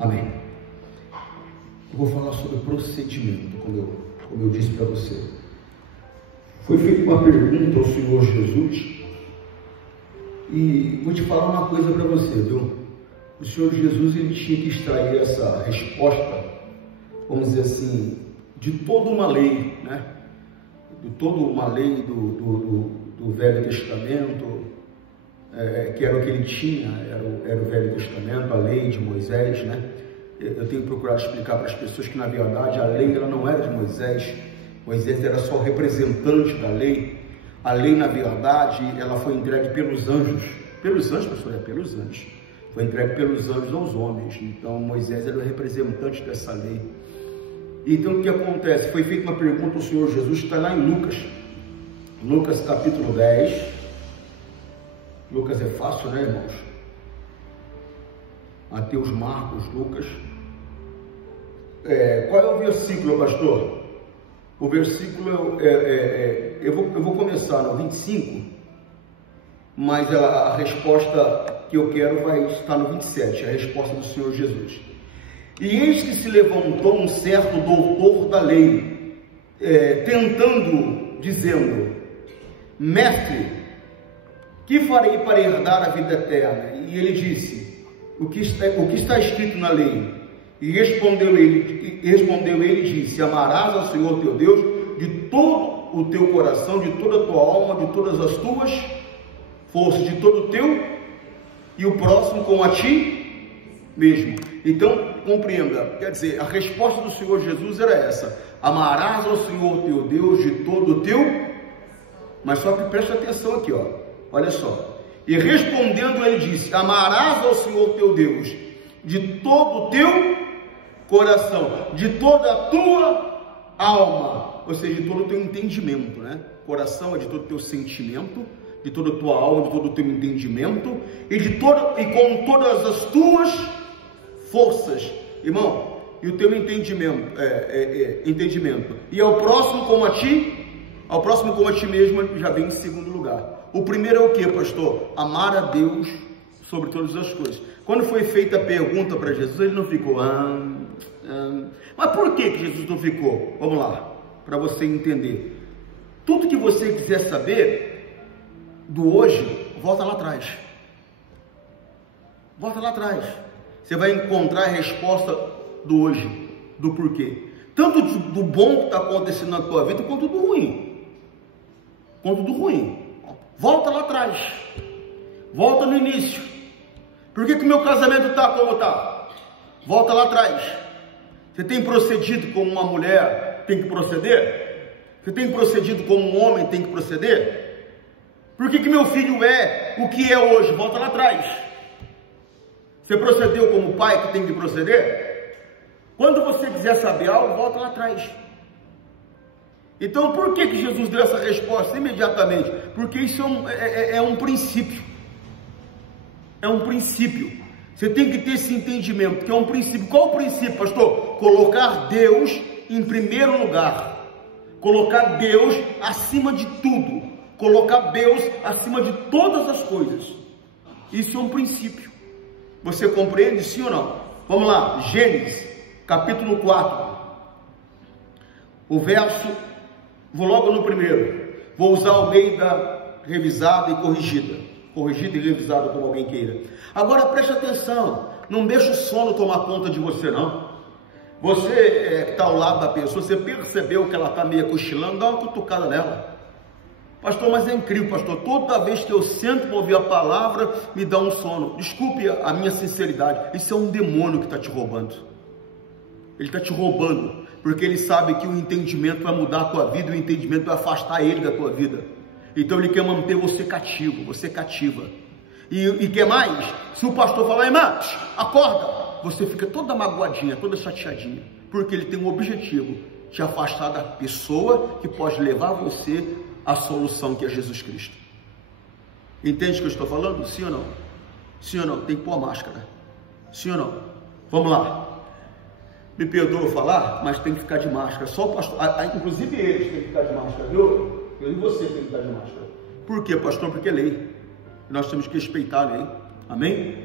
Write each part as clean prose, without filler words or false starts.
Amém. Eu vou falar sobre procedimento, como eu disse para você. Foi feita uma pergunta ao Senhor Jesus, e vou te falar uma coisa para você, viu? O Senhor Jesus, ele tinha que extrair essa resposta, vamos dizer assim, de toda uma lei, né? De toda uma lei do Velho Testamento, que era o que ele tinha, era o Velho Testamento, a lei de Moisés, né? Eu tenho procurado explicar para as pessoas que, na verdade, a lei ela não era de Moisés. Moisés era só o representante da lei. A lei, na verdade, ela foi entregue pelos anjos. Pelos anjos, pastor? Pelos anjos. Foi entregue pelos anjos aos homens. Então, Moisés era o representante dessa lei. Então, o que acontece? Foi feita uma pergunta ao Senhor Jesus, está lá em Lucas. Lucas, capítulo 10. Lucas é fácil, né, irmãos? Mateus, Marcos, Lucas. Qual é o versículo, pastor? O versículo eu vou começar no 25, mas a resposta que eu quero vai estar no 27, a resposta do Senhor Jesus. E eis que se levantou um certo doutor da lei, dizendo: Mestre, que farei para herdar a vida eterna? E ele disse: o que está escrito na lei? E respondeu ele e disse: amarás ao Senhor teu Deus de todo o teu coração, de toda a tua alma, de todas as tuas forças, de todo o teu, e o próximo como a ti mesmo. Então, compreenda, quer dizer, a resposta do Senhor Jesus era essa: amarás ao Senhor teu Deus de todo o teu, mas só que preste atenção aqui, ó, olha só. E respondendo ele disse: amarás ao Senhor teu Deus de todo o teu coração, de toda a tua alma, ou seja, de todo o teu entendimento, né? Coração é de todo o teu sentimento, de toda a tua alma, de todo o teu entendimento, e com todas as tuas forças, irmão, e o teu entendimento, entendimento, e ao próximo como a ti mesmo, já vem em segundo lugar. O primeiro é o que, pastor? Amar a Deus sobre todas as coisas. Quando foi feita a pergunta para Jesus, ele não ficou, mas por que Jesus não ficou? Vamos lá, para você entender. Tudo que você quiser saber do hoje, volta lá atrás. Volta lá atrás. Você vai encontrar a resposta do hoje, do porquê. Tanto do bom que está acontecendo na tua vida, quanto do ruim. Volta lá atrás. Volta no início. Por que o meu casamento está como está? Volta lá atrás. Você tem procedido como uma mulher tem que proceder? Você tem procedido como um homem tem que proceder? Por que meu filho é o que é hoje? Volta lá atrás. Você procedeu como pai que tem que proceder? Quando você quiser saber algo, volta lá atrás. Então, por que Jesus deu essa resposta imediatamente? Porque isso é um princípio. É um princípio. Você tem que ter esse entendimento, que é um princípio. Qual o princípio, pastor? Colocar Deus em primeiro lugar. Colocar Deus acima de tudo. Colocar Deus acima de todas as coisas. Isso é um princípio. Você compreende, sim ou não? Vamos lá, Gênesis, capítulo 4. O verso, vou logo no primeiro. Vou usar o meio da revisada e corrigida. Corrigida e revisada, como alguém queira. Agora preste atenção, não deixa o sono tomar conta de você, não. Você que está ao lado da pessoa, você percebeu que ela está meio cochilando, dá uma cutucada nela. Pastor, mas é incrível, pastor, toda vez que eu sento para ouvir a palavra, me dá um sono. Desculpe a minha sinceridade, isso é um demônio que está te roubando. Ele está te roubando, porque ele sabe que o entendimento vai mudar a tua vida, o entendimento vai afastar ele da tua vida. Então ele quer manter você cativo, você cativa. E quer mais? Se o pastor falar, irmã, acorda, você fica toda magoadinha, toda chateadinha, porque ele tem um objetivo, te afastar da pessoa que pode levar você à solução, que é Jesus Cristo. Entende o que eu estou falando? Sim ou não? Sim ou não? Tem que pôr a máscara. Sim ou não? Vamos lá. Me perdoa falar, mas tem que ficar de máscara. Só o pastor, inclusive eles têm que ficar de máscara, viu? Eu e você tem que ficar de máscara. Por quê, pastor? Porque é lei. Nós temos que respeitar a lei. Amém?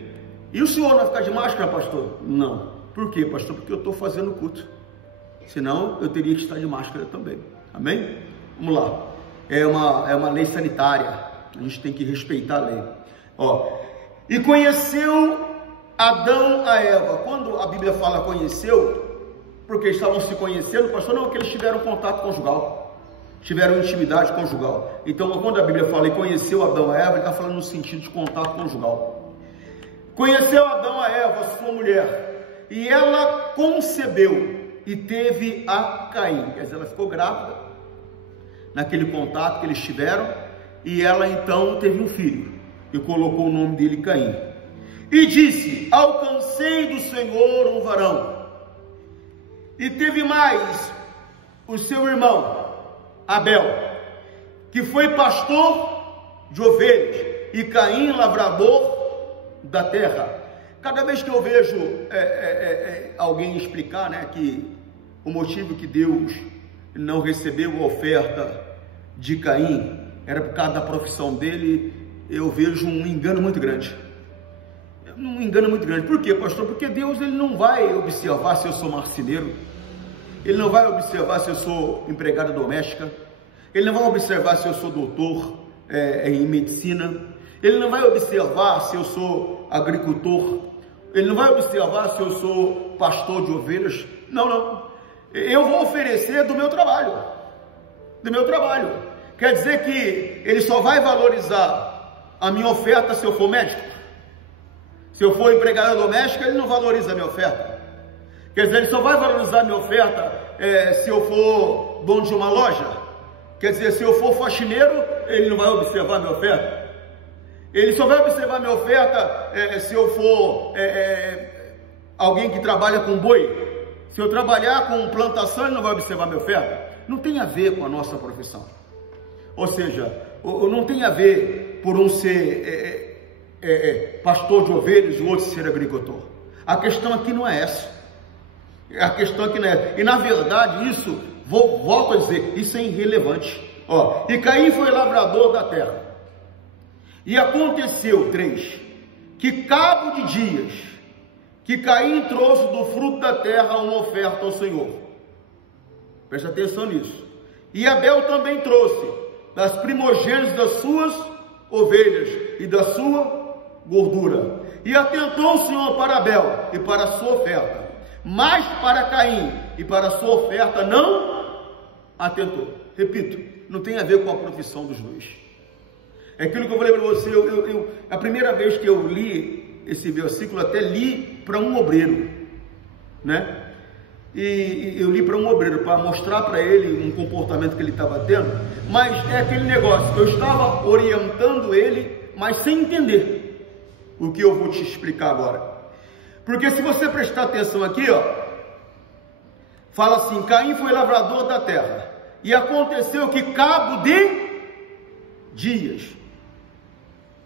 E o senhor vai ficar de máscara, pastor? Não. Por quê, pastor? Porque eu estou fazendo culto. Senão, eu teria que estar de máscara também. Amém? Vamos lá. É uma lei sanitária. A gente tem que respeitar a lei. Ó. E conheceu Adão a Eva. Quando a Bíblia fala conheceu, porque estavam se conhecendo, pastor, não, que eles tiveram contato conjugal. Tiveram intimidade conjugal. Então, quando a Bíblia fala e conheceu Adão a Eva, ele está falando no sentido de contato conjugal. Conheceu Adão a Eva, sua mulher, e ela concebeu e teve a Caim. Quer dizer, ela ficou grávida naquele contato que eles tiveram, e ela então teve um filho e colocou o nome dele Caim. E disse: alcancei do Senhor um varão. E teve mais o seu irmão Abel, que foi pastor de ovelhas, e Caim lavrador da terra. Cada vez que eu vejo alguém explicar, né, que o motivo que Deus não recebeu a oferta de Caim era por causa da profissão dele, eu vejo um engano muito grande. Um engano muito grande. Por quê, pastor? Porque Deus, ele não vai observar se eu sou marceneiro, ele não vai observar se eu sou empregada doméstica, ele não vai observar se eu sou doutor em medicina, ele não vai observar se eu sou agricultor, ele não vai observar se eu sou pastor de ovelhas. Não, não. Eu vou oferecer do meu trabalho. Do meu trabalho. Quer dizer que ele só vai valorizar a minha oferta se eu for médico? Se eu for empregada doméstica, ele não valoriza a minha oferta. Quer dizer, ele só vai valorizar a minha oferta se eu for dono de uma loja? Quer dizer, se eu for faxineiro, ele não vai observar a minha oferta? Ele só vai observar a minha oferta se eu for alguém que trabalha com boi. Se eu trabalhar com plantação, ele não vai observar a minha oferta. Não tem a ver com a nossa profissão. Ou seja, não tem a ver por um ser pastor de ovelhas e o outro ser agricultor. A questão aqui não é essa. A questão aqui não é essa. E na verdade isso, volto a dizer, isso é irrelevante. Ó, e Caim foi lavrador da terra. E aconteceu, 3, que cabo de dias, que Caim trouxe do fruto da terra uma oferta ao Senhor. Preste atenção nisso. E Abel também trouxe das primogênitas das suas ovelhas e da sua gordura. E atentou o Senhor para Abel e para a sua oferta, mas para Caim e para a sua oferta não atentou. Repito, não tem a ver com a profissão dos dois. É aquilo que eu falei para você, a primeira vez que eu li esse versículo, até li para um obreiro, né? E eu li para um obreiro, para mostrar para ele um comportamento que ele estava tendo, mas é aquele negócio, eu estava orientando ele, mas sem entender o que eu vou te explicar agora. Porque se você prestar atenção aqui, ó, fala assim: Caim foi lavrador da terra, e aconteceu que cabo de dias.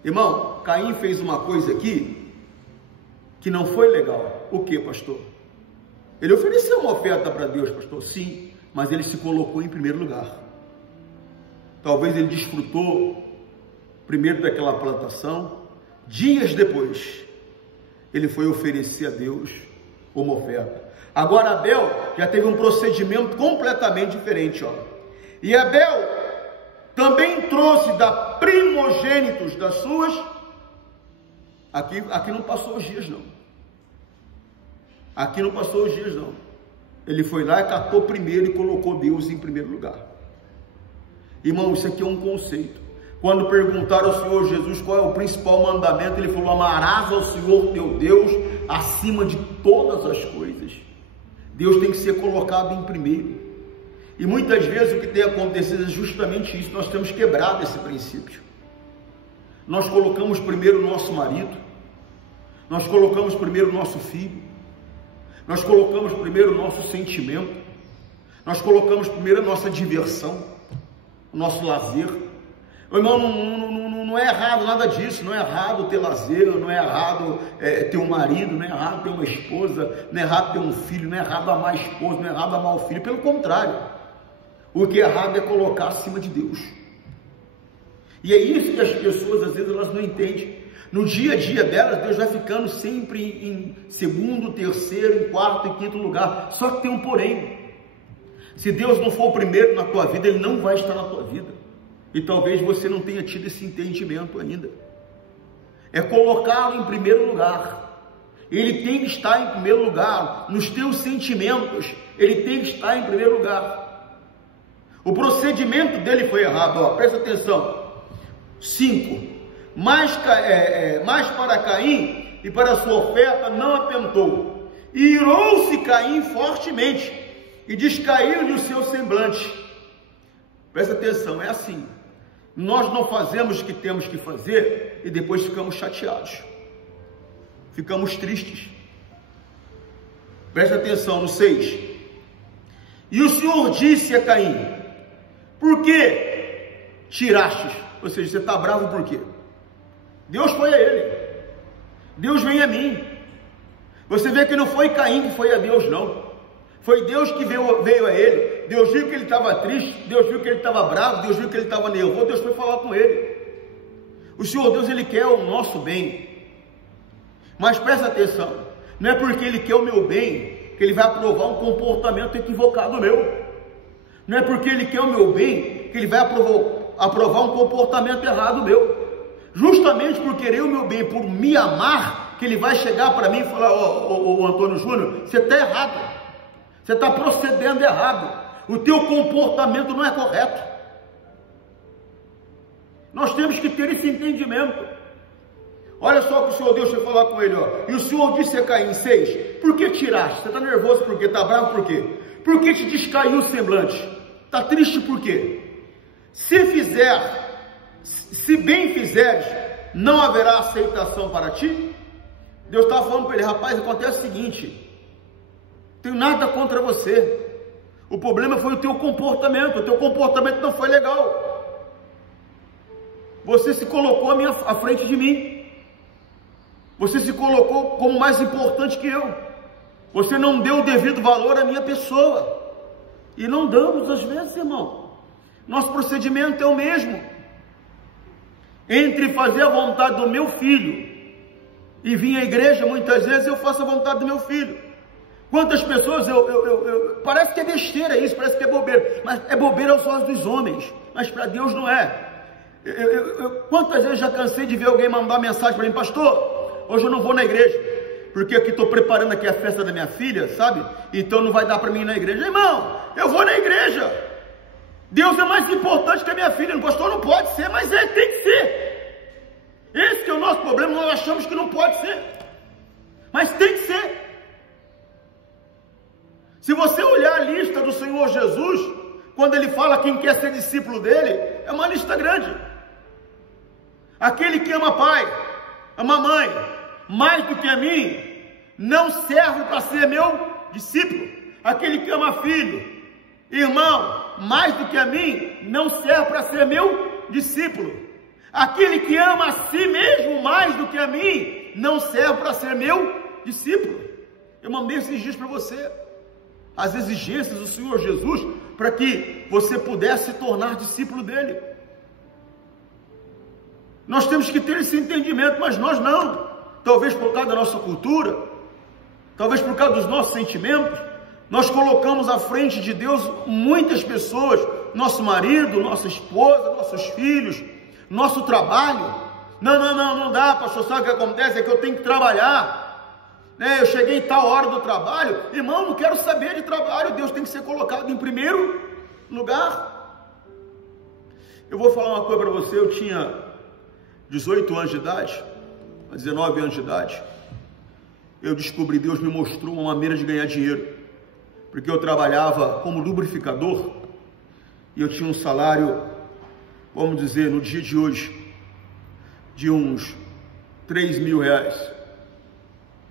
Irmão, Caim fez uma coisa aqui que não foi legal. O que, pastor? Ele ofereceu uma oferta para Deus, pastor? Sim, mas ele se colocou em primeiro lugar. Talvez ele desfrutou primeiro daquela plantação. Dias depois, ele foi oferecer a Deus uma oferta. Agora Abel já teve um procedimento completamente diferente, ó. E Abel também trouxe da primogênitos das suas. Aqui não passou os dias, não. Aqui não passou os dias, não. Ele foi lá e catou primeiro e colocou Deus em primeiro lugar. Irmão, isso aqui é um conceito. Quando perguntaram ao Senhor Jesus qual é o principal mandamento, ele falou: amarás ao Senhor teu Deus acima de todas as coisas. Deus tem que ser colocado em primeiro. E muitas vezes o que tem acontecido é justamente isso. Nós temos quebrado esse princípio. Nós colocamos primeiro o nosso marido, nós colocamos primeiro o nosso filho, nós colocamos primeiro o nosso sentimento, nós colocamos primeiro a nossa diversão, o nosso lazer. Irmão, não é errado nada disso, não é errado ter lazer, não é errado ter um marido, não é errado ter uma esposa, não é errado ter um filho, não é errado amar a esposa, não é errado amar o filho, pelo contrário, o que é errado é colocar acima de Deus. E é isso que as pessoas às vezes elas não entendem. No dia a dia delas, Deus vai ficando sempre em segundo, terceiro, em quarto e quinto lugar. Só que tem um porém. Se Deus não for o primeiro na tua vida, Ele não vai estar na tua vida. E talvez você não tenha tido esse entendimento ainda. É colocá-lo em primeiro lugar. Ele tem que estar em primeiro lugar. Nos teus sentimentos, Ele tem que estar em primeiro lugar. O procedimento dele foi errado. Ó, presta atenção. 5. Mas para Caim e para sua oferta não atentou. E irou-se Caim fortemente e descaiu-lhe o seu semblante. Presta atenção, é assim. Nós não fazemos o que temos que fazer e depois ficamos chateados. Ficamos tristes. Presta atenção no 6. E o Senhor disse a Caim: por que tirastes? Ou seja, você está bravo por quê? Deus foi a ele. Deus vem a mim. Você vê que não foi Caim que foi a Deus, não. Foi Deus que veio a ele. Deus viu que ele estava triste, Deus viu que ele estava bravo, Deus viu que ele estava nervoso, Deus foi falar com ele. O Senhor Deus, Ele quer o nosso bem. Mas presta atenção, não é porque Ele quer o meu bem que Ele vai aprovar um comportamento equivocado meu. Não é porque Ele quer o meu bem que Ele vai aprovar um comportamento errado meu. Justamente por querer o meu bem, por me amar, que Ele vai chegar para mim e falar: ô Antônio Júnior, você está errado. Você está procedendo errado. O teu comportamento não é correto. Nós temos que ter esse entendimento. Olha só o que o Senhor Deus foi falar com ele, ó. E o Senhor disse a Caim, 6, por que tiraste? Você está nervoso por quê? Está bravo por quê? Por que te descaiu o semblante? Está triste por quê? Se bem fizeres, não haverá aceitação para ti? Deus estava falando para ele: rapaz, acontece o seguinte, não tenho nada contra você. O problema foi o teu comportamento não foi legal. Você se colocou à frente de mim. Você se colocou como mais importante que eu. Você não deu o devido valor à minha pessoa. E não damos às vezes, irmão. Nosso procedimento é o mesmo. Entre fazer a vontade do meu filho e vir à igreja, muitas vezes eu faço a vontade do meu filho. Quantas pessoas parece que é besteira isso, parece que é bobeira, mas é bobeira aos olhos dos homens, mas para Deus não é. Quantas vezes já cansei de ver alguém mandar mensagem para mim: pastor, hoje eu não vou na igreja, porque aqui estou preparando aqui a festa da minha filha, sabe? Então não vai dar para mim ir na igreja. Irmão, eu vou na igreja. Deus é mais importante que a minha filha. O pastor não pode ser, mas tem que ser. Esse que é o nosso problema, nós achamos que não pode ser, mas tem que ser. Se você olhar a lista do Senhor Jesus, quando Ele fala quem quer ser discípulo dEle, é uma lista grande. Aquele que ama pai, ama mãe, mais do que a mim, não serve para ser meu discípulo. Aquele que ama filho, irmão, mais do que a mim, não serve para ser meu discípulo. Aquele que ama a si mesmo mais do que a mim, não serve para ser meu discípulo. Eu mandei esses dias para você as exigências do Senhor Jesus para que você pudesse se tornar discípulo dele. Nós temos que ter esse entendimento, mas nós não. Talvez por causa da nossa cultura, talvez por causa dos nossos sentimentos, nós colocamos à frente de Deus muitas pessoas, nosso marido, nossa esposa, nossos filhos, nosso trabalho. Não dá, pastor, sabe o que acontece? É que eu tenho que trabalhar. Eu cheguei em tal hora do trabalho, irmão, não quero saber de trabalho, Deus tem que ser colocado em primeiro lugar. Eu vou falar uma coisa para você. Eu tinha 18 anos de idade, 19 anos de idade, eu descobri, Deus me mostrou uma maneira de ganhar dinheiro, porque eu trabalhava como lubrificador, e eu tinha um salário, vamos dizer, no dia de hoje, de uns 3 mil reais,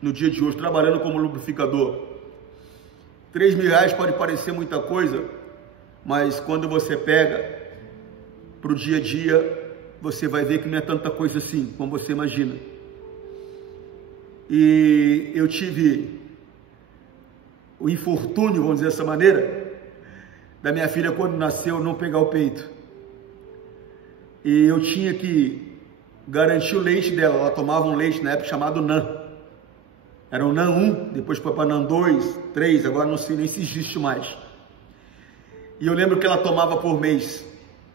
no dia de hoje, trabalhando como lubrificador. 3 mil reais pode parecer muita coisa, mas quando você pega para o dia a dia, você vai ver que não é tanta coisa assim, como você imagina. E eu tive o infortúnio, vamos dizer dessa maneira, da minha filha, quando nasceu, não pegar o peito. E eu tinha que garantir o leite dela. Ela tomava um leite na época chamado NAN. Era o NAN 1, depois foi para NAN 2, 3, agora não sei nem se existe mais. E eu lembro que ela tomava por mês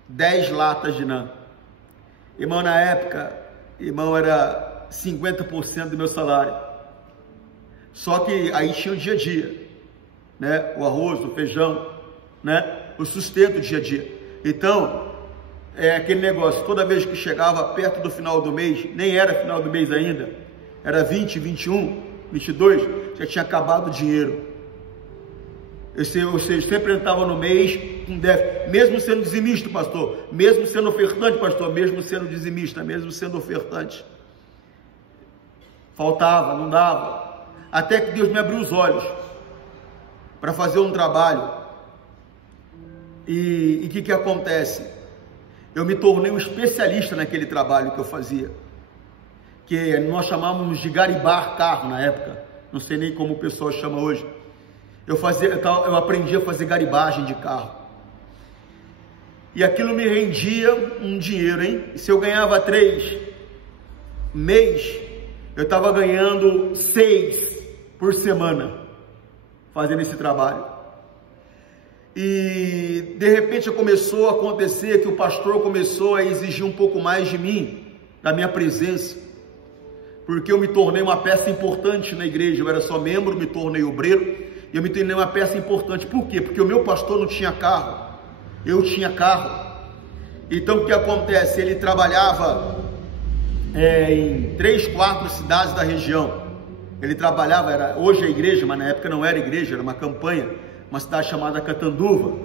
10 latas de NAN. Irmão, na época, irmão, era 50% do meu salário. Só que aí tinha o dia a dia, né? O arroz, o feijão, né? O sustento do dia a dia. Então, é aquele negócio, toda vez que chegava perto do final do mês, nem era final do mês ainda, era 20, 21, 22, já tinha acabado o dinheiro. Ou seja, sempre entrava no mês com déficit, mesmo sendo dizimista, pastor, mesmo sendo ofertante, pastor, mesmo sendo dizimista, mesmo sendo ofertante. Faltava, não dava, até que Deus me abriu os olhos para fazer um trabalho. E o que acontece? Eu me tornei um especialista naquele trabalho que eu fazia, que nós chamávamos de garibar carro na época, não sei nem como o pessoal chama hoje. Eu aprendi a fazer garibagem de carro, e aquilo me rendia um dinheiro, hein? E se eu ganhava 3 mês, eu estava ganhando 6 por semana, fazendo esse trabalho. E de repente começou a acontecer que o pastor começou a exigir um pouco mais de mim, da minha presença, porque eu me tornei uma peça importante na igreja. Eu era só membro, me tornei obreiro, e eu me tornei uma peça importante. Por quê? Porque o meu pastor não tinha carro, eu tinha carro. Então o que acontece? Ele trabalhava em 3, 4 cidades da região. Ele trabalhava, hoje é igreja, mas na época não era igreja, era uma campanha, uma cidade chamada Catanduva,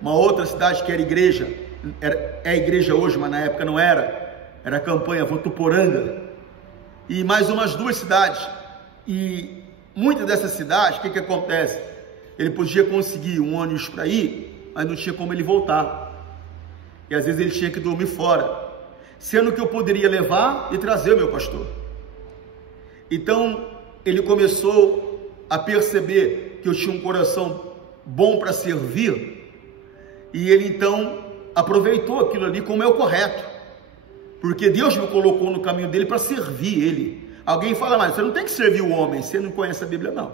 uma outra cidade que era igreja, é igreja hoje, mas na época não era, era campanha, Votuporanga, e mais umas 2 cidades. E muitas dessas cidades, o que acontece? Ele podia conseguir um ônibus para ir, mas não tinha como ele voltar, e às vezes ele tinha que dormir fora, sendo que eu poderia levar e trazer o meu pastor. Então ele começou a perceber que eu tinha um coração bom para servir, e ele então aproveitou aquilo ali como é o correto, porque Deus me colocou no caminho dele para servir ele. Alguém fala, mas você não tem que servir o homem, você não conhece a Bíblia, não.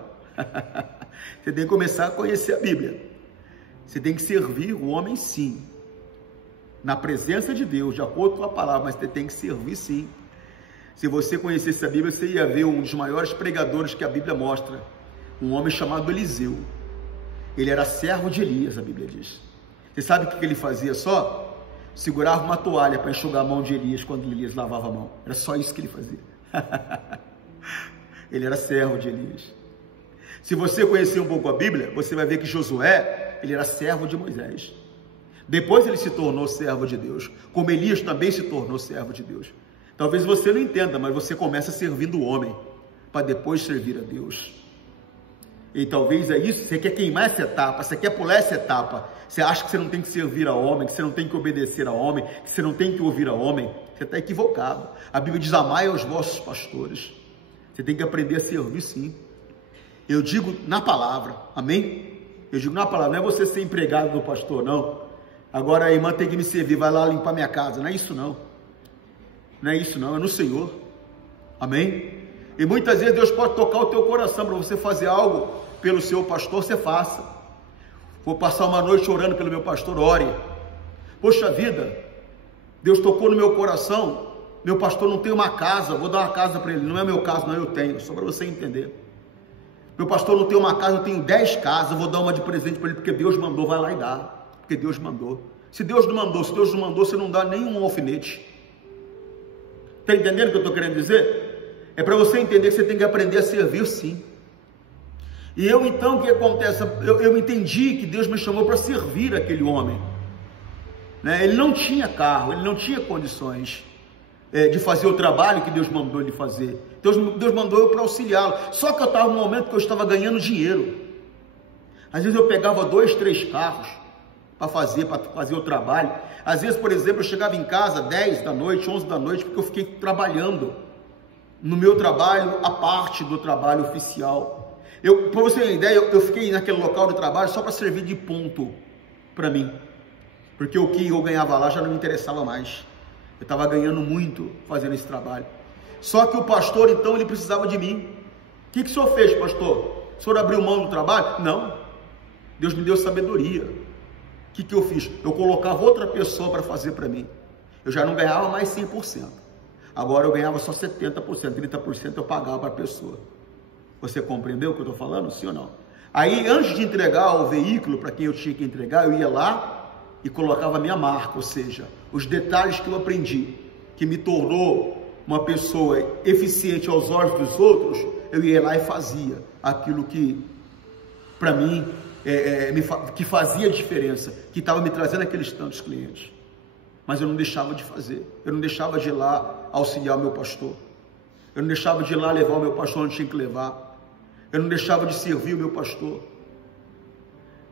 Você tem que começar a conhecer a Bíblia. Você tem que servir o homem, sim, na presença de Deus, de acordo com a palavra, mas você tem que servir, sim. Se você conhecesse a Bíblia, você ia ver um dos maiores pregadores que a Bíblia mostra, um homem chamado Eliseu. Ele era servo de Elias, a Bíblia diz. Você sabe o que ele fazia só? Segurava uma toalha para enxugar a mão de Elias quando Elias lavava a mão. Era só isso que ele fazia. Ele era servo de Elias. Se você conhecer um pouco a Bíblia, você vai ver que Josué, ele era servo de Moisés. Depois ele se tornou servo de Deus, como Elias também se tornou servo de Deus. Talvez você não entenda, mas você começa servindo o homem, para depois servir a Deus. E talvez é isso, você quer queimar essa etapa, você quer pular essa etapa, você acha que você não tem que servir a homem, que você não tem que obedecer a homem, que você não tem que ouvir a homem, você está equivocado. A Bíblia diz, amai aos vossos pastores. Você tem que aprender a servir, sim. Eu digo na palavra, amém? Eu digo na palavra, não é você ser empregado do pastor, não. Agora a irmã tem que me servir, vai lá limpar minha casa, não é isso não. Não é isso não, é no Senhor, amém? E muitas vezes Deus pode tocar o teu coração para você fazer algo pelo seu pastor, você faça. Vou passar uma noite orando pelo meu pastor, ore. Poxa vida, Deus tocou no meu coração, meu pastor não tem uma casa, vou dar uma casa para ele. Não é meu caso, não, eu tenho, só para você entender. Meu pastor não tem uma casa, eu tenho 10 casas, vou dar uma de presente para ele, porque Deus mandou, vai lá e dá. Porque Deus mandou. Se Deus não mandou, você não dá nenhum alfinete. Está entendendo o que eu estou querendo dizer? É para você entender que você tem que aprender a servir, sim. E eu então, o que acontece? Eu entendi que Deus me chamou para servir aquele homem, né? Ele não tinha carro, ele não tinha condições de fazer o trabalho que Deus mandou ele fazer. Deus mandou eu para auxiliá-lo. Só que eu estava num momento que eu estava ganhando dinheiro. Às vezes eu pegava 2, 3 carros para fazer o trabalho. Às vezes, por exemplo, eu chegava em casa 10 da noite, 11 da noite, porque eu fiquei trabalhando no meu trabalho, a parte do trabalho oficial. Para você ter uma ideia, eu fiquei naquele local de trabalho só para servir de ponto para mim, porque o que eu ganhava lá já não me interessava mais. Eu estava ganhando muito fazendo esse trabalho. Só que o pastor, então, ele precisava de mim. O que o senhor fez, pastor? O senhor abriu mão do trabalho? Não. Deus me deu sabedoria. O que eu fiz? Eu colocava outra pessoa para fazer para mim. Eu já não ganhava mais 100%. Agora eu ganhava só 70%, 30% eu pagava para a pessoa. Você compreendeu o que eu estou falando? Sim ou não? Aí, antes de entregar o veículo para quem eu tinha que entregar, eu ia lá e colocava a minha marca, ou seja, os detalhes que eu aprendi, que me tornou uma pessoa eficiente aos olhos dos outros, eu ia lá e fazia aquilo que, para mim, que fazia diferença, que estava me trazendo aqueles tantos clientes. Mas eu não deixava de fazer, eu não deixava de ir lá auxiliar o meu pastor, eu não deixava de ir lá levar o meu pastor onde tinha que levar, eu não deixava de servir o meu pastor.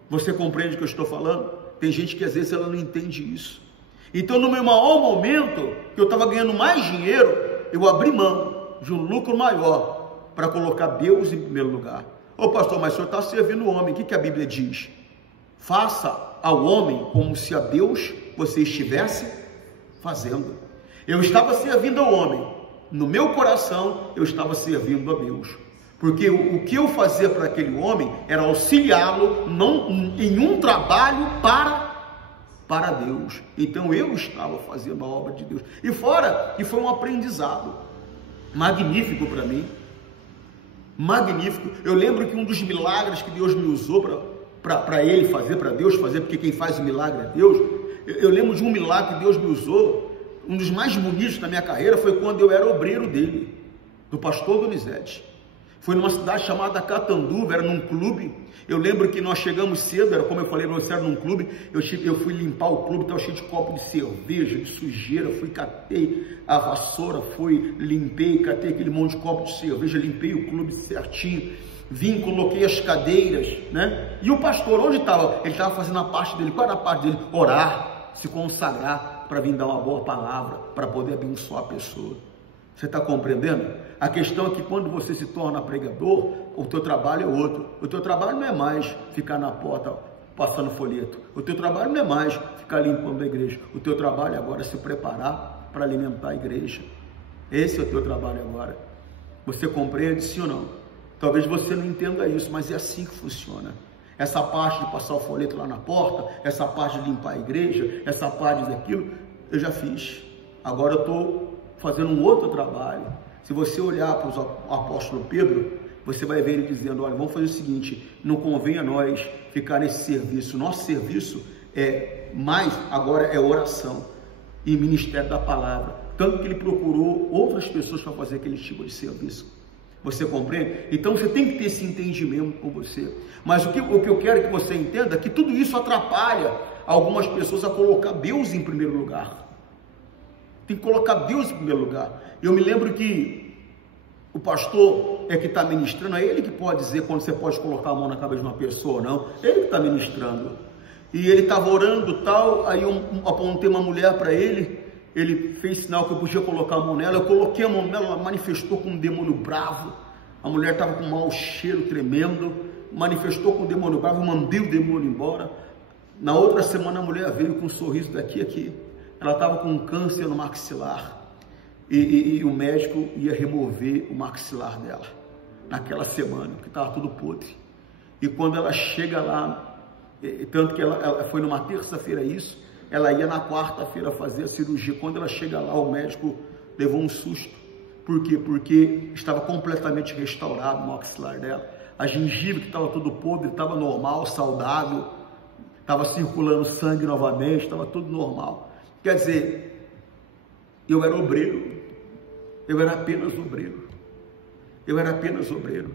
Você compreende o que eu estou falando? Tem gente que às vezes ela não entende isso. Então, no meu maior momento, que eu estava ganhando mais dinheiro, eu abri mão de um lucro maior para colocar Deus em primeiro lugar. Ô pastor, mas o senhor está servindo o homem, o que a Bíblia diz? Faça ao homem como se a Deus você estivesse fazendo. Eu estava servindo ao homem, no meu coração eu estava servindo a Deus, porque o que eu fazia para aquele homem era auxiliá-lo em um trabalho para Deus. Então eu estava fazendo a obra de Deus, e fora que foi um aprendizado magnífico para mim, magnífico. Eu lembro que um dos milagres que Deus me usou para Ele fazer, para Deus fazer, porque quem faz o milagre é Deus. Eu lembro de um milagre que Deus me usou, um dos mais bonitos da minha carreira, foi quando eu era obreiro dele, do pastor Donizete. Foi numa cidade chamada Catanduva, era num clube. Eu lembro que nós chegamos cedo, era como eu falei, nós era num clube, eu fui limpar o clube, estava cheio de copo de cerveja, de sujeira, catei a vassoura, limpei, catei aquele monte de copo de cerveja, limpei o clube certinho, vim, coloquei as cadeiras, né? E o pastor, onde estava? Ele estava fazendo a parte dele. Qual era a parte dele? Orar, se consagrar, para vir dar uma boa palavra, para poder abençoar a pessoa. Você está compreendendo? A questão é que quando você se torna pregador, o teu trabalho é outro. O teu trabalho não é mais ficar na porta passando folheto. O teu trabalho não é mais ficar limpando a igreja. O teu trabalho agora é se preparar para alimentar a igreja. Esse é o teu trabalho agora. Você compreende, sim ou não? Talvez você não entenda isso, mas é assim que funciona. Essa parte de passar o folheto lá na porta, essa parte de limpar a igreja, essa parte daquilo, eu já fiz. Agora eu estou fazendo um outro trabalho. Se você olhar para o apóstolo Pedro, você vai ver ele dizendo: olha, vamos fazer o seguinte, não convém a nós ficar nesse serviço. Nosso serviço agora é oração e ministério da palavra. Tanto que ele procurou outras pessoas para fazer aquele tipo de serviço. Você compreende? Então você tem que ter esse entendimento com você. Mas o que eu quero que você entenda é que tudo isso atrapalha algumas pessoas a colocar Deus em primeiro lugar. Tem que colocar Deus em primeiro lugar. Eu me lembro que o pastor que está ministrando, é ele que pode dizer quando você pode colocar a mão na cabeça de uma pessoa ou não. Ele que está ministrando. E ele estava orando tal, aí eu apontei uma mulher para ele. Ele fez sinal que eu podia colocar a mão nela, eu coloquei a mão nela, ela manifestou com um demônio bravo. A mulher estava com um mau cheiro tremendo, manifestou com um demônio bravo, eu mandei o demônio embora. Na outra semana a mulher veio com um sorriso daqui a aqui. Ela estava com um câncer no maxilar e o médico ia remover o maxilar dela naquela semana, porque estava tudo podre. E quando ela chega lá, tanto que ela foi numa terça-feira isso, ela ia na quarta-feira fazer a cirurgia. Quando ela chega lá, o médico levou um susto. Por quê? Porque estava completamente restaurado o maxilar dela. A gengiva, que estava tudo podre, estava normal, saudável. Estava circulando sangue novamente, estava tudo normal. Quer dizer, eu era obreiro. Eu era apenas obreiro. Eu era apenas obreiro.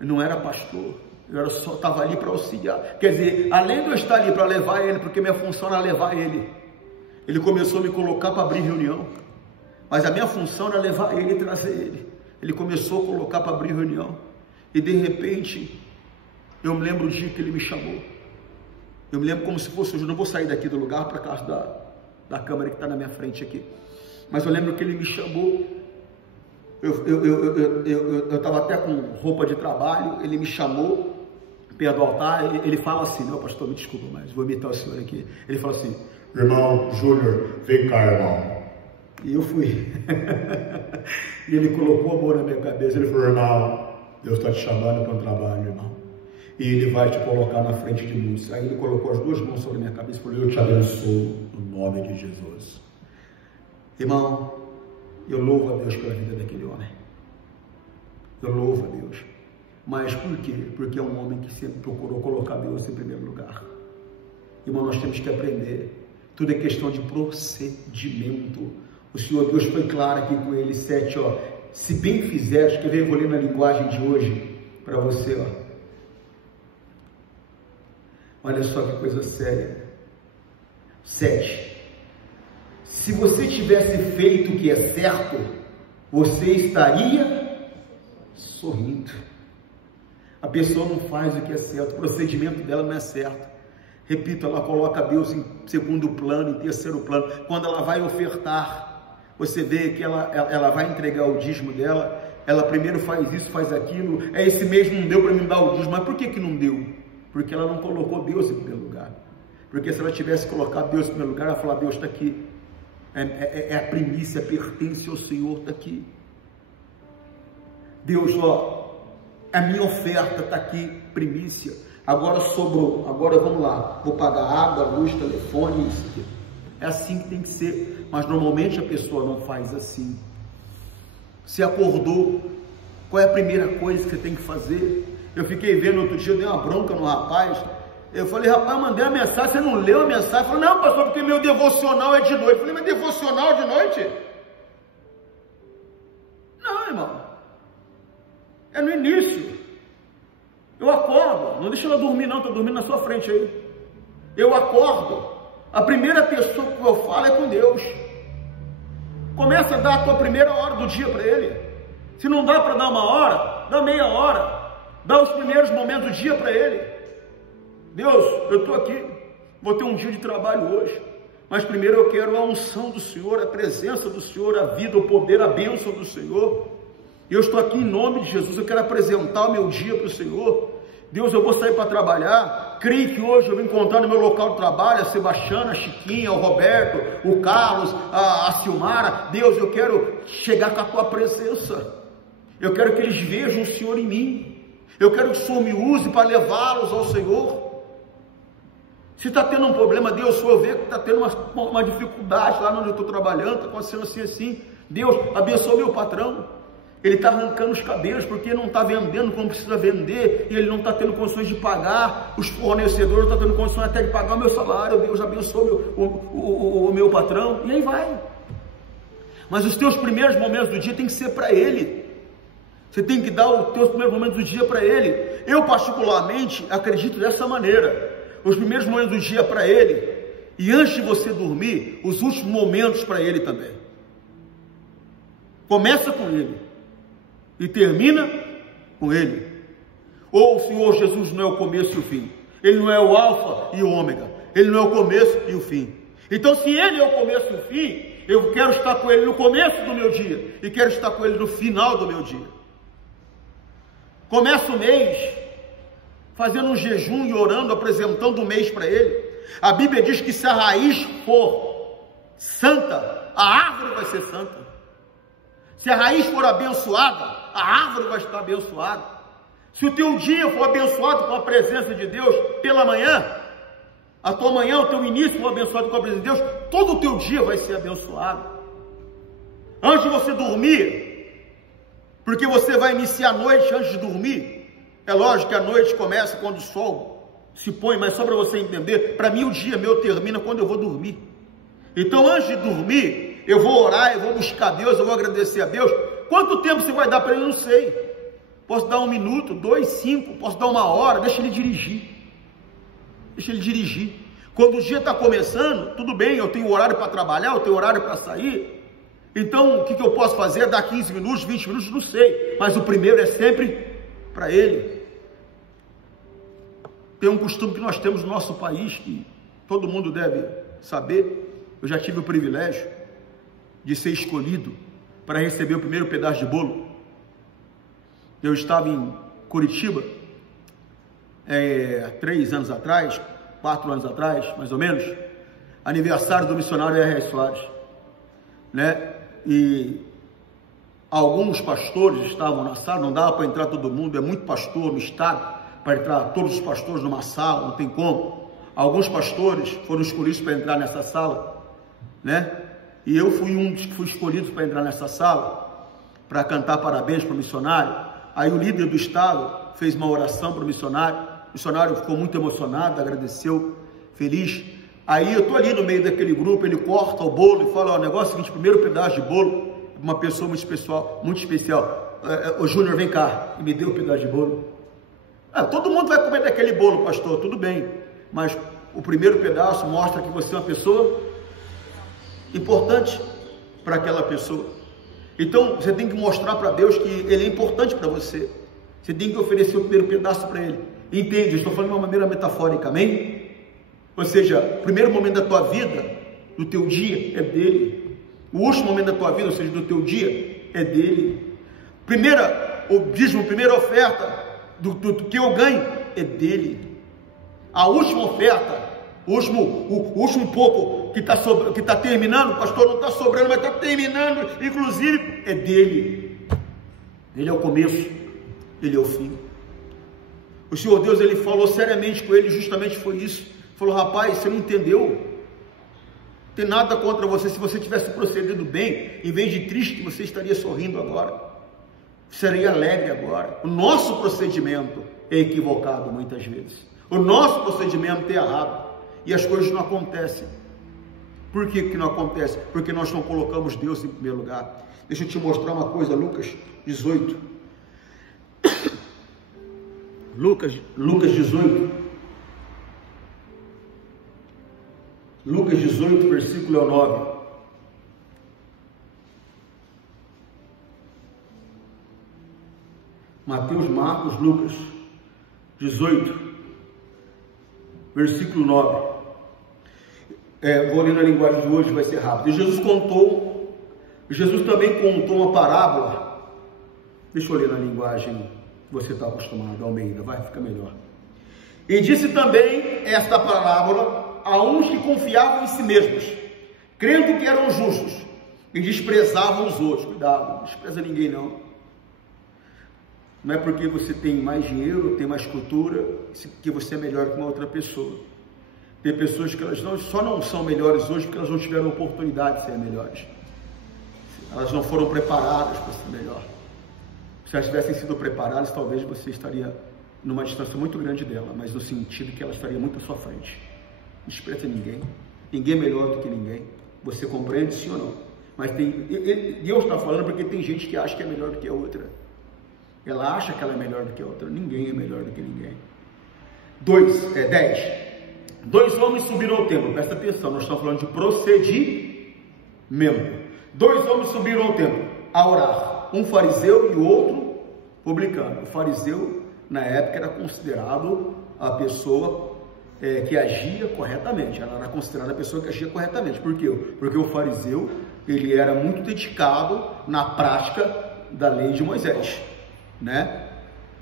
Eu não era pastor. Eu só estava ali para auxiliar. Quer dizer, além de eu estar ali para levar ele, porque minha função era levar ele, ele começou a me colocar para abrir reunião. Mas a minha função era levar ele e trazer ele. Ele começou a colocar para abrir reunião. E de repente, eu me lembro o dia que ele me chamou. Eu me lembro como se fosse hoje. Eu não vou sair daqui do lugar para casa da câmera que está na minha frente aqui. Mas eu lembro que ele me chamou. Eu estava até com roupa de trabalho. Ele me chamou perto do altar. Ele fala assim: não, pastor, me desculpa, mas vou imitar o senhor aqui. Ele fala assim: irmão Júnior, vem cá, irmão. E eu fui. E ele colocou a mão na minha cabeça, ele falou: irmão, Deus está te chamando para um trabalho, irmão. E ele vai te colocar na frente de muitos. Aí ele colocou as duas mãos sobre a minha cabeça e falou: eu te abençoo no nome de Jesus. Irmão, eu louvo a Deus pela vida daquele homem. Eu louvo a Deus. Mas por quê? Porque é um homem que sempre procurou colocar Deus em primeiro lugar. Irmão, nós temos que aprender. Tudo é questão de procedimento. O Senhor Deus foi claro aqui com ele, 7, ó. Se bem fizeres, que eu vou ler na linguagem de hoje para você, ó. Olha só que coisa séria. 7. Se você tivesse feito o que é certo, você estaria sorrindo. A pessoa não faz o que é certo, o procedimento dela não é certo. Repito, ela coloca Deus em segundo plano, em terceiro plano. Quando ela vai ofertar, você vê que ela vai entregar o dízimo dela, ela primeiro faz isso, faz aquilo. Esse mês não deu para me dar o dízimo, mas por que não deu? Porque ela não colocou Deus em primeiro lugar. Porque se ela tivesse colocado Deus em primeiro lugar, ela falar: Deus está aqui, é a primícia, pertence ao Senhor, está aqui. Deus, ó, a minha oferta está aqui, primícia. Agora sobrou, agora vamos lá, vou pagar água, luz, telefone, isso aqui. É assim que tem que ser, mas normalmente a pessoa não faz assim. Se acordou, qual é a primeira coisa que você tem que fazer? Eu fiquei vendo outro dia, eu dei uma bronca no rapaz. Eu falei: rapaz, eu mandei a mensagem, você não leu a mensagem? Ele falou: não, pastor, porque meu devocional é de noite. Eu falei: mas devocional de noite? Não, irmão, é no início. Eu acordo, não deixa ela dormir não, estou dormindo na sua frente aí. Eu acordo, a primeira pessoa que eu falo é com Deus. Começa a dar a tua primeira hora do dia para Ele. Se não dá para dar uma hora, dá meia hora. Dá os primeiros momentos do dia para Ele. Deus, eu estou aqui, vou ter um dia de trabalho hoje, mas primeiro eu quero a unção do Senhor, a presença do Senhor, a vida, o poder, a bênção do Senhor. Eu estou aqui em nome de Jesus, eu quero apresentar o meu dia para o Senhor. Deus, eu vou sair para trabalhar, creio que hoje eu vou encontrar no meu local de trabalho a Sebastiana, a Chiquinha, o Roberto, o Carlos, a Silmara. Deus, eu quero chegar com a tua presença, eu quero que eles vejam o Senhor em mim, eu quero que o Senhor me use para levá-los ao Senhor. Se está tendo um problema, Deus, eu ver que está tendo uma dificuldade lá onde eu estou trabalhando, está acontecendo assim, Deus, abençoa meu patrão. Ele está arrancando os cabelos porque não está vendendo como precisa vender, e ele não está tendo condições de pagar, os fornecedores não estão tendo condições até de pagar o meu salário. Deus, abençoa o meu patrão, e aí vai. Mas os teus primeiros momentos do dia tem que ser para Ele. Você tem que dar os teus primeiros momentos do dia para Ele. Eu particularmente acredito dessa maneira: os primeiros momentos do dia para Ele, e antes de você dormir, os últimos momentos para Ele também. Começa com Ele e termina com Ele. Ou o Senhor Jesus não é o começo e o fim, Ele não é o alfa e o ômega, Ele não é o começo e o fim. Então, se Ele é o começo e o fim, eu quero estar com Ele no começo do meu dia e quero estar com Ele no final do meu dia. Começa o mês fazendo um jejum e orando, apresentando o mês para Ele. A Bíblia diz que se a raiz for santa, a árvore vai ser santa. Se a raiz for abençoada, a árvore vai estar abençoada. Se o teu dia for abençoado com a presença de Deus pela manhã, a tua manhã, o teu início for abençoado com a presença de Deus, todo o teu dia vai ser abençoado. Antes de você dormir, porque você vai iniciar a noite antes de dormir. É lógico que a noite começa quando o sol se põe, mas só para você entender, para mim o dia meu termina quando eu vou dormir. Então, antes de dormir, eu vou orar, eu vou buscar Deus, eu vou agradecer a Deus. Quanto tempo você vai dar para Ele? Não sei. Posso dar 1 minuto, 2, 5, posso dar 1 hora, deixa Ele dirigir. Deixa Ele dirigir. Quando o dia está começando, tudo bem, eu tenho horário para trabalhar, eu tenho horário para sair. Então, o que eu posso fazer? Dar 15 minutos, 20 minutos, não sei. Mas o primeiro é sempre para Ele. Tem um costume que nós temos no nosso país, que todo mundo deve saber. Eu já tive o privilégio de ser escolhido para receber o primeiro pedaço de bolo. Eu estava em Curitiba, 3 anos atrás, 4 anos atrás, mais ou menos, aniversário do missionário R.R. Soares, né? E alguns pastores estavam na sala, não dava para entrar todo mundo, é muito pastor no estado, para entrar todos os pastores numa sala, não tem como. Alguns pastores foram escolhidos para entrar nessa sala, né? E eu fui um dos que fui escolhido para entrar nessa sala, para cantar parabéns para o missionário. Aí o líder do estado fez uma oração para o missionário ficou muito emocionado, agradeceu, feliz. Aí eu estou ali no meio daquele grupo, ele corta o bolo e fala, ó, o negócio é o seguinte, primeiro pedaço de bolo, uma pessoa muito especial, ô Júnior, vem cá, e me deu um pedaço de bolo. Todo mundo vai comer daquele bolo, pastor, tudo bem, mas o primeiro pedaço mostra que você é uma pessoa importante para aquela pessoa. Então, você tem que mostrar para Deus que Ele é importante para você. Você tem que oferecer o primeiro pedaço para Ele. Entende? Eu estou falando de uma maneira metafórica, amém? Ou seja, o primeiro momento da tua vida, do teu dia, é dele. O último momento da tua vida, ou seja, do teu dia, é dele. O dízimo, a primeira oferta do que eu ganho, é dele. A última oferta, o último pouco que está terminando, pastor, não está sobrando, mas está terminando, inclusive, é dele. Ele é o começo, ele é o fim. O Senhor Deus, ele falou seriamente com ele, justamente foi isso. Falou, rapaz, você não entendeu? Tem nada contra você. Se você tivesse procedido bem, em vez de triste, você estaria sorrindo agora. Seria alegre agora. O nosso procedimento é equivocado muitas vezes. O nosso procedimento é errado. E as coisas não acontecem. Por que não acontece? Porque nós não colocamos Deus em primeiro lugar. Deixa eu te mostrar uma coisa, Lucas 18. Lucas 18. Lucas 18, versículo 9. Mateus, Marcos, Lucas 18, versículo 9. Vou ler na linguagem de hoje, vai ser rápido. E Jesus também contou uma parábola. Deixa eu ler na linguagem que você está acostumado, Almeida, vai ficar melhor. E disse também esta parábola a uns que confiavam em si mesmos, crendo que eram justos, e desprezavam os outros. Cuidado, não despreza ninguém não. Não é porque você tem mais dinheiro, tem mais cultura, que você é melhor que uma outra pessoa. Tem pessoas que elas só não são melhores hoje porque elas não tiveram oportunidade de ser melhores. Elas não foram preparadas para ser melhor. Se elas tivessem sido preparadas, talvez você estaria numa distância muito grande dela, mas no sentido que ela estaria muito à sua frente. Não despreza ninguém. Ninguém é melhor do que ninguém. Você compreende, sim ou não? Mas Deus está falando porque tem gente que acha que é melhor do que a outra. Ela acha que ela é melhor do que a outra. Ninguém é melhor do que ninguém. 10. 2 homens subiram ao templo. Presta atenção, nós estamos falando de procedimento. 2 homens subiram ao templo a orar. Um fariseu e o outro publicano. O fariseu, na época, era considerado a pessoa que agia corretamente. Ela era considerada a pessoa que agia corretamente. Por quê? Porque o fariseu, ele era muito dedicado na prática da lei de Moisés, né?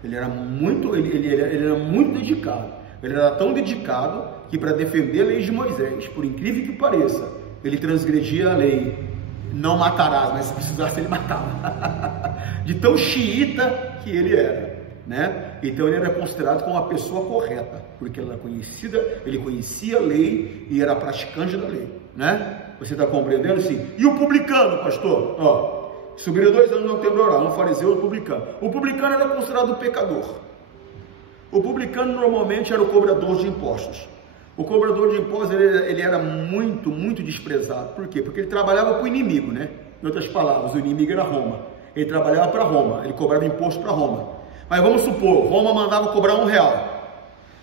Ele era muito dedicado. Ele era tão dedicado que, para defender a lei de Moisés, por incrível que pareça, ele transgredia a lei. Não matarás, mas se precisasse ele matava. De tão xiita que ele era, né? Então ele era considerado como uma pessoa correta, porque ele conhecia a lei e era praticante da lei, né? Você está compreendendo? Sim. E o publicano, pastor? Subiram 2 anos no templo orar, um fariseu e um publicano. O publicano era considerado pecador. O publicano normalmente era o cobrador de impostos. O cobrador de impostos, ele era muito, muito desprezado. Por quê? Porque ele trabalhava para o inimigo, né? Em outras palavras, o inimigo era Roma. Ele trabalhava para Roma, ele cobrava imposto para Roma. Mas vamos supor, Roma mandava cobrar R$1.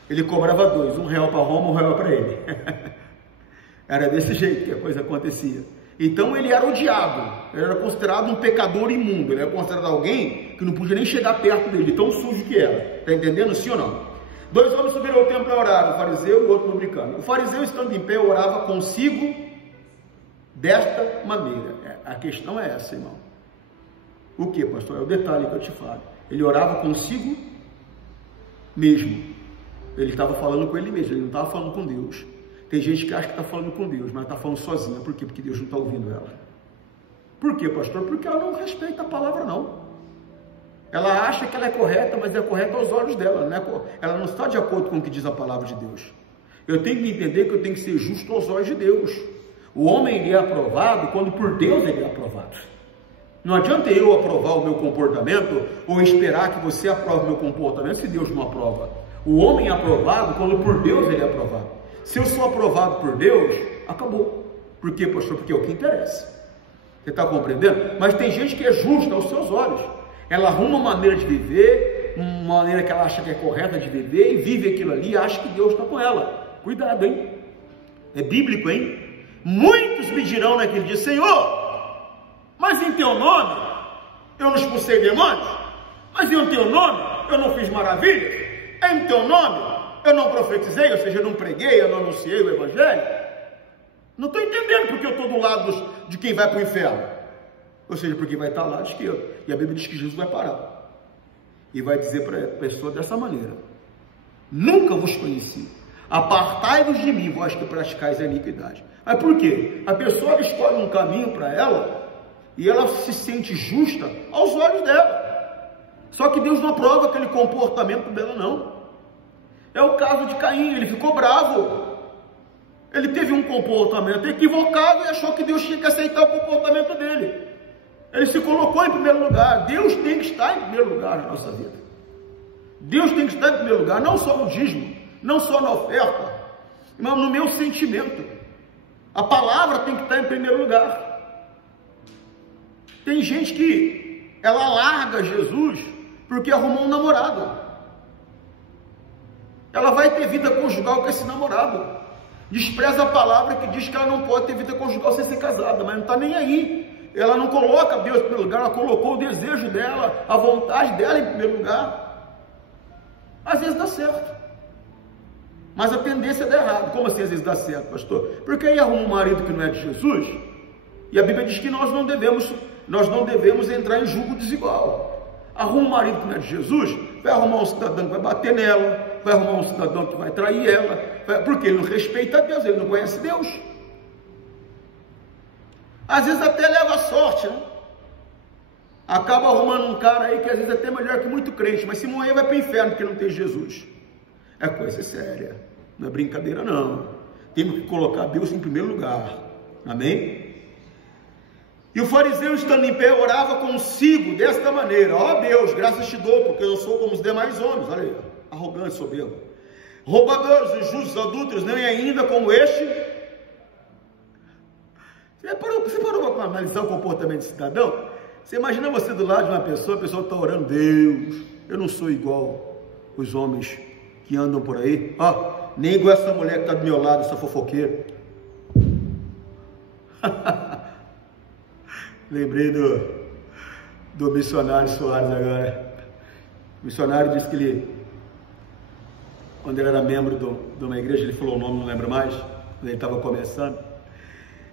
Ele cobrava 2, R$1 para Roma, R$1 para ele. Era desse jeito que a coisa acontecia. Então ele era odiado, ele era considerado um pecador imundo, ele era considerado alguém que não podia nem chegar perto dele, tão sujo que era. Está entendendo, sim ou não? 2 homens subiram ao templo para orar, um fariseu e o outro publicano. O fariseu, estando em pé, orava consigo desta maneira. A questão é essa, irmão. O que, pastor? É o detalhe que eu te falo. Ele orava consigo mesmo. Ele estava falando com ele mesmo, ele não estava falando com Deus. Tem gente que acha que está falando com Deus, mas está falando sozinha. Por quê? Porque Deus não está ouvindo ela. Por quê, pastor? Porque ela não respeita a palavra, não. Ela acha que ela é correta, mas é correta aos olhos dela, ela não está de acordo com o que diz a palavra de Deus. Eu tenho que entender que eu tenho que ser justo aos olhos de Deus. O homem ele é aprovado quando por Deus ele é aprovado. Não adianta eu aprovar o meu comportamento ou esperar que você aprove o meu comportamento se Deus não aprova. O homem é aprovado quando por Deus ele é aprovado. Se eu sou aprovado por Deus, acabou. Por quê, pastor? Porque é o que interessa. Você está compreendendo? Mas tem gente que é justa aos seus olhos. Ela arruma uma maneira de viver, uma maneira que ela acha que é correta de viver, e vive aquilo ali e acha que Deus está com ela. Cuidado, hein? É bíblico, hein? Muitos me dirão naquele dia: Senhor, mas em teu nome eu não expulsei demônios? Mas em teu nome eu não fiz maravilhas? Em teu nome eu não profetizei, ou seja, eu não preguei, eu não anunciei o evangelho? Não estou entendendo porque eu estou do lado de quem vai para o inferno. Ou seja, porque vai estar lá à esquerda. E a Bíblia diz que Jesus vai parar. E vai dizer para a pessoa dessa maneira: nunca vos conheci. Apartai-vos de mim, vós que praticais a iniquidade. Mas por quê? A pessoa escolhe um caminho para ela e ela se sente justa aos olhos dela. Só que Deus não aprova aquele comportamento dela, não. É o caso de Caim, ele ficou bravo. Ele teve um comportamento equivocado e achou que Deus tinha que aceitar o comportamento dele. Ele se colocou em primeiro lugar. Deus tem que estar em primeiro lugar na nossa vida. Deus tem que estar em primeiro lugar, não só no dízimo, não só na oferta, mas no meu sentimento. A palavra tem que estar em primeiro lugar. Tem gente que ela larga Jesus porque arrumou um namorado. Ela vai ter vida conjugal com esse namorado. Despreza a palavra que diz que ela não pode ter vida conjugal sem ser casada, mas não está nem aí. Ela não coloca Deus em primeiro lugar, ela colocou o desejo dela, a vontade dela em primeiro lugar. Às vezes dá certo, mas a tendência é dar errado. Como assim às vezes dá certo, pastor? Porque aí arruma um marido que não é de Jesus, e a Bíblia diz que nós não devemos entrar em julgo desigual. Arruma um marido que não é de Jesus, vai arrumar um cidadão que vai bater nela, vai arrumar um cidadão que vai trair ela, porque ele não respeita a Deus, ele não conhece Deus. Às vezes até leva sorte, né? Acaba arrumando um cara aí que às vezes é até melhor que muito crente, mas se morrer vai para o inferno porque não tem Jesus. É coisa séria, não é brincadeira não. Temos que colocar Deus em primeiro lugar, amém? E o fariseu, estando em pé, orava consigo desta maneira: ó Deus, graças te dou, porque eu sou como os demais homens. Olha aí, arrogante, soberbo, roubadores, injustos, adúlteros, nem ainda como este. Você parou para analisar o comportamento do cidadão? Você imagina você do lado de uma pessoa, a pessoa está orando: Deus, eu não sou igual os homens que andam por aí, ó, nem igual essa mulher que está do meu lado, essa fofoqueira. Lembrei do missionário Soares agora. O missionário disse que ele, quando ele era membro de uma igreja, ele falou o nome, não lembro mais, quando ele estava começando.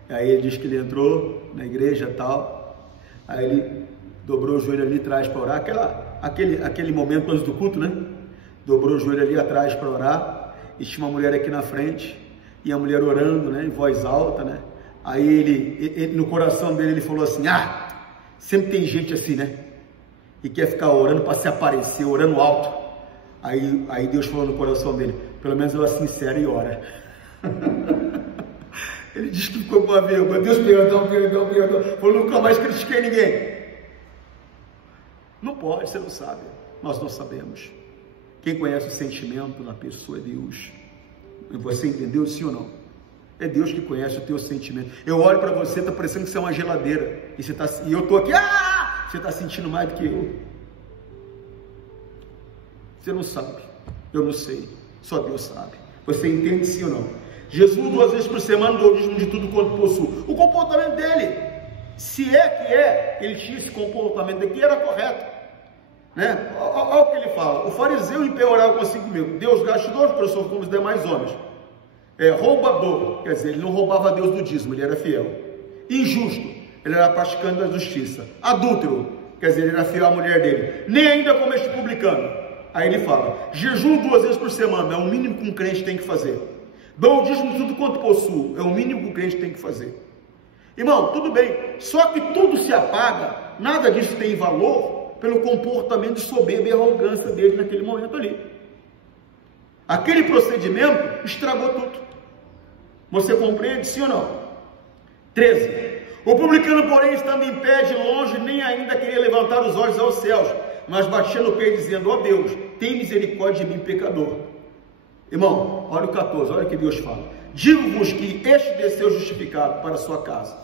Aí ele disse que ele entrou na igreja e tal, aí ele dobrou o joelho ali atrás para orar, aquele momento antes do culto, né? Dobrou o joelho ali atrás para orar, e tinha uma mulher aqui na frente, e a mulher orando, né, em voz alta, né? Aí ele, no coração dele, ele falou assim: sempre tem gente assim, né? E quer ficar orando para se aparecer, orando alto. Aí Deus falou no coração dele: pelo menos ela se sincera e ora. Ele disse que ficou com a vergonha. Deus, perdão. Falou: nunca mais critiquei ninguém. Não pode, você não sabe. Nós não sabemos. Quem conhece o sentimento da pessoa é Deus. Você entendeu, sim ou não? É Deus que conhece o teu sentimento. Eu olho para você, está parecendo que você é uma geladeira. E eu estou aqui, você está sentindo mais do que eu. Você não sabe. Eu não sei. Só Deus sabe. Você entende, sim ou não? Jesus 2 vezes por semana deu o dízimo de tudo quanto possui. O comportamento dele, se é que ele tinha esse comportamento aqui, era correto. Né? Olha o que ele fala: o fariseu em pé orava consigo mesmo: Deus, gastador, porque eu sou como os demais homens. Roubador, quer dizer, ele não roubava a Deus do dízimo, ele era fiel. Injusto, ele era praticante da justiça. Adúltero, quer dizer, ele era fiel à mulher dele. Nem ainda como este publicano. Aí ele fala: jejum 2 vezes por semana, é o mínimo que um crente tem que fazer. Dou o dízimo de tudo quanto possuo, é o mínimo que um crente tem que fazer. Irmão, tudo bem, só que tudo se apaga, nada disso tem valor pelo comportamento de soberba e arrogância dele naquele momento ali. Aquele procedimento estragou tudo. Você compreende, sim ou não? 13. O publicano, porém, estando em pé de longe, nem ainda queria levantar os olhos aos céus, mas batia no peito, dizendo: ó Deus, tem misericórdia de mim, pecador. Irmão, olha o 14, olha o que Deus fala. Digo-vos que este desceu justificado para a sua casa,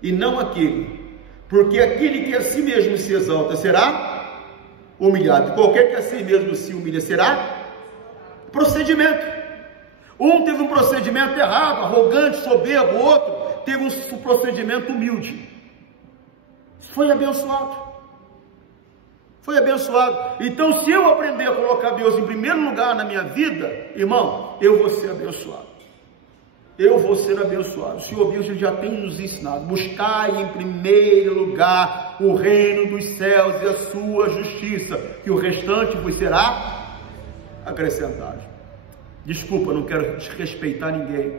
e não aquele, porque aquele que a si mesmo se exalta será humilhado, e qualquer que a si mesmo se humilha será procedimento. Um teve um procedimento errado, arrogante, soberbo, o outro teve um procedimento humilde. Foi abençoado. Foi abençoado. Então, se eu aprender a colocar Deus em primeiro lugar na minha vida, irmão, eu vou ser abençoado. Eu vou ser abençoado. O Senhor Deus já tem nos ensinado: buscai em primeiro lugar o reino dos céus e a sua justiça, que o restante vos será acrescentado. Desculpa, não quero desrespeitar ninguém,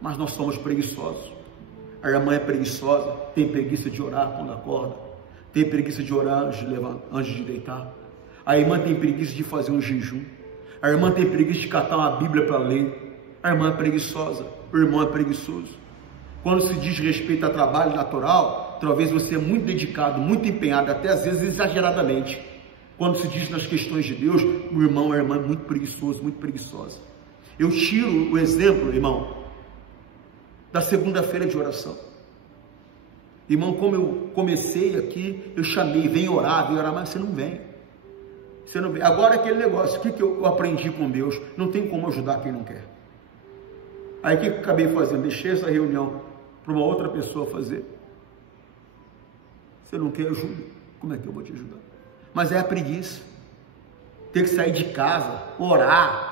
mas nós somos preguiçosos. A irmã é preguiçosa, tem preguiça de orar quando acorda, tem preguiça de orar antes de deitar. A irmã tem preguiça de fazer um jejum. A irmã tem preguiça de catar uma Bíblia para ler. A irmã é preguiçosa, o irmão é preguiçoso. Quando se diz respeito a trabalho natural, talvez você é muito dedicado, muito empenhado, até às vezes exageradamente. Quando se diz nas questões de Deus, o irmão, a irmã é muito preguiçoso, muito preguiçosa. Eu tiro o exemplo, irmão, da segunda-feira de oração. Irmão, como eu comecei aqui, eu chamei: vem orar, mas você não vem. Você não vem. Agora aquele negócio, o que eu aprendi com Deus? Não tem como ajudar quem não quer. Aí o que eu acabei fazendo? Deixei essa reunião para uma outra pessoa fazer. Você não quer ajuda? Como é que eu vou te ajudar? Mas é a preguiça. Ter que sair de casa, orar.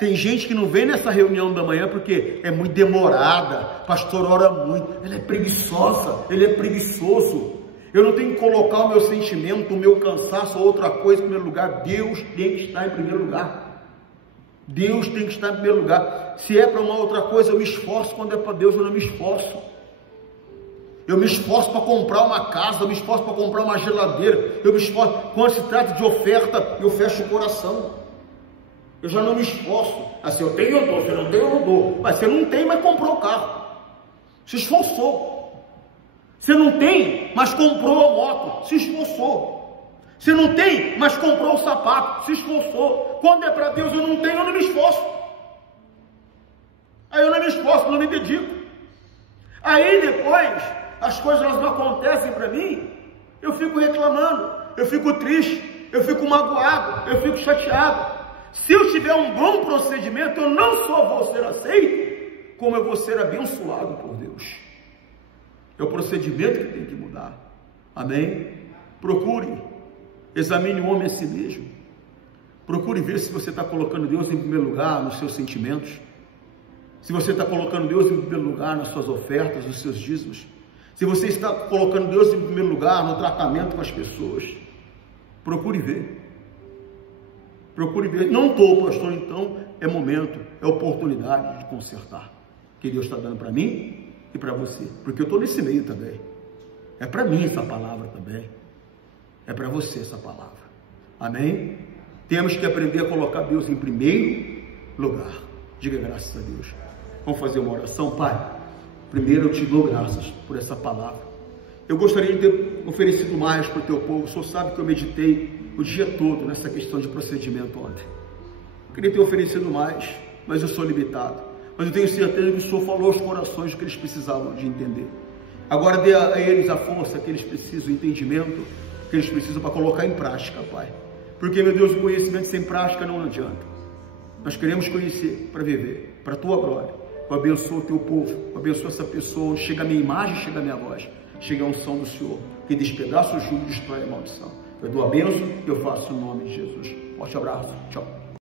Tem gente que não vem nessa reunião da manhã porque é muito demorada, pastor ora muito, ela é preguiçosa, ele é preguiçoso. Eu não tenho que colocar o meu sentimento, o meu cansaço ou outra coisa em primeiro lugar. Deus tem que estar em primeiro lugar. Deus tem que estar em primeiro lugar. Se é para uma outra coisa, eu me esforço. Quando é para Deus, eu não me esforço. Eu me esforço para comprar uma casa, eu me esforço para comprar uma geladeira, eu me esforço. Quando se trata de oferta, eu fecho o coração. Eu já não me esforço. Assim, eu tenho, eu dou. Se eu não tenho, eu não dou. Mas você não tem, mas comprou o carro. Se esforçou. Você não tem, mas comprou a moto. Se esforçou. Você não tem, mas comprou o sapato. Se esforçou. Quando é para Deus, eu não tenho, eu não me esforço. Aí eu não me esforço, não me dedico. Aí depois, as coisas não acontecem para mim, eu fico reclamando, eu fico triste, eu fico magoado, eu fico chateado. Se eu tiver um bom procedimento, eu não só vou ser aceito, como eu vou ser abençoado por Deus. É o procedimento que tem que mudar. Amém? Procure, examine o homem a si mesmo. Procure ver se você está colocando Deus em primeiro lugar nos seus sentimentos. Se você está colocando Deus em primeiro lugar nas suas ofertas, nos seus dízimos. Se você está colocando Deus em primeiro lugar no tratamento com as pessoas. Procure ver. Procure ver. Não estou, pastor, então é momento, é oportunidade de consertar. Que Deus está dando para mim e para você. Porque eu estou nesse meio também. É para mim essa palavra também. É para você essa palavra. Amém? Temos que aprender a colocar Deus em primeiro lugar. Diga graças a Deus. Vamos fazer uma oração, Pai. Primeiro eu te dou graças por essa palavra. Eu gostaria de ter oferecido mais para o teu povo. O Senhor sabe que eu meditei o dia todo nessa questão de procedimento ontem. Eu queria ter oferecido mais, mas eu sou limitado. Mas eu tenho certeza que o Senhor falou aos corações o que eles precisavam de entender. Agora dê a eles a força que eles precisam, o entendimento que eles precisam para colocar em prática, Pai. Porque, meu Deus, o conhecimento sem prática não adianta. Nós queremos conhecer para viver, para a tua glória. Eu abençoo o teu povo, eu abençoo essa pessoa, onde chega a minha imagem, chega a minha voz, chega a unção do Senhor, que despedaça o jugo, destrói a maldição. Eu dou a bênção e eu faço o nome de Jesus. Forte abraço, tchau.